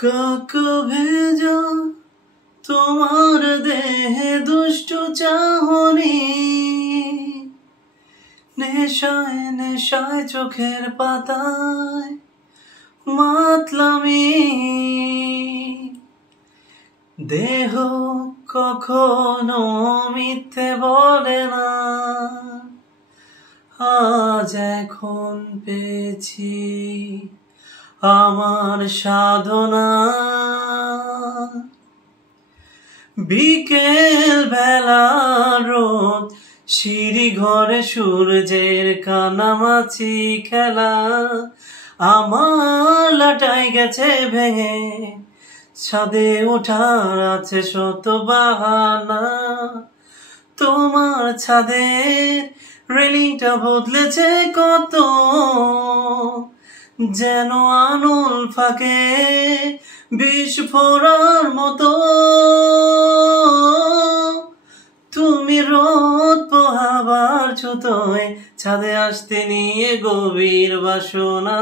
কাক ভেজা তোমার দেহে দুষ্টু চাহনি, নেশায় নেশায় চোখের পাতায় মাতলামি। দেহ কখনো মিথ্যে বলে না, আজ এখন পেয়েছি আমার সাধনা। বিকেল বেলা রোদ, সিঁড়ি ঘরে সূর্যের কানামাছি খেলা। আমার লাটাই গেছে ভেঙে, ছাদে ওঠার আছে শত বাহানা। তোমার ছাদের রেলিংটা বদলেছে কত, যেন আনুল ফাঁকে বিস্ফোরার মতো। তুমি রোদ পোহাবার ছুতোয় ছাদে আসতে নিয়ে গভীর বাসনা।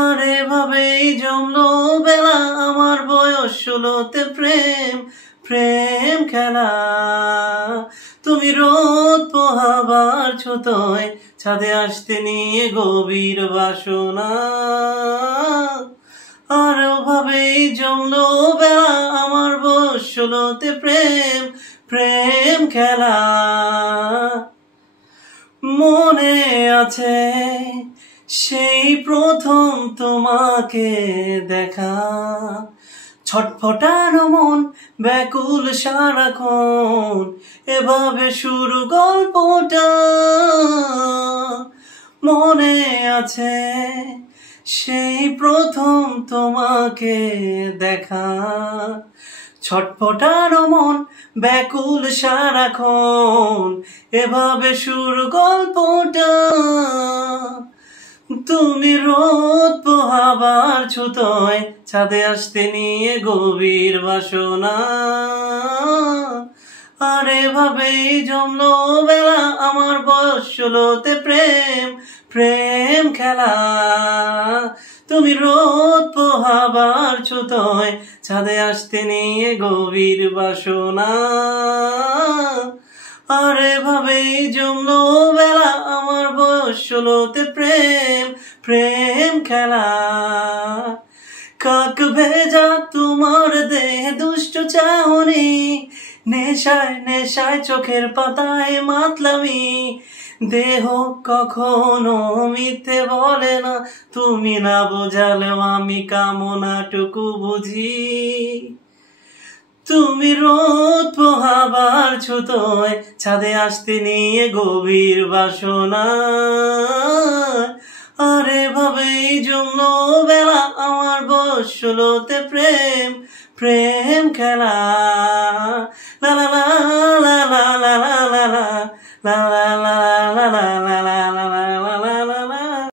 আর এভাবেই জমলো বেলা, আমার বয়স 16তে প্রেম প্রেম খেলা। তুমি রোদ পোহাবার ছুতোয় ছাদে আসতে নিয়ে গভীর বাসনা। আর ওভাবেই জমলো বেলা, আমার বয়স 16তে প্রেম প্রেম খেলা। মনে আছে সেই প্রথম তোমাকে দেখা, ছটফটানো মন ব্যাকুল সারাক্ষণ, এভাবে শুরু গল্পটা। মনে আছে সেই প্রথম তোমাকে দেখা, ছটফটানো মন ব্যাকুল সারাক্ষণ, এভাবে শুরু গল্পটা। তুমি রোদ পোহাবার ছুতোয় ছাদে আসতে নিয়ে গভীর বাসনা। আর এভাবেই জমলো বেলা, আমার বয়স 16তে প্রেম প্রেম খেলা। তুমি রোদ পোহাবার ছুতোয় ছাদে আসতে নিয়ে গভীর বাসনা। আর এভাবেই জমলো বেলা, আমার বয়স 16তে প্রেম প্রেম খেলা। কাক ভেজা তোমার দেহে দুষ্ট চাহনি, নেশায় নেশায় চোখের পাতায় মাতলামি। দেহ কখনো মিথ্যে বলে না, তুমি না বোঝালেও আমি কামনাটুকু বুঝি। তুমি রোদ পোহাবার ছুতোয় ছাদে আসতে নিয়ে গভীর বাসনা। আর এভাবেই জমলো বেলা, আমার বয়স 16তে প্রেম প্রেম খেলা। লা লা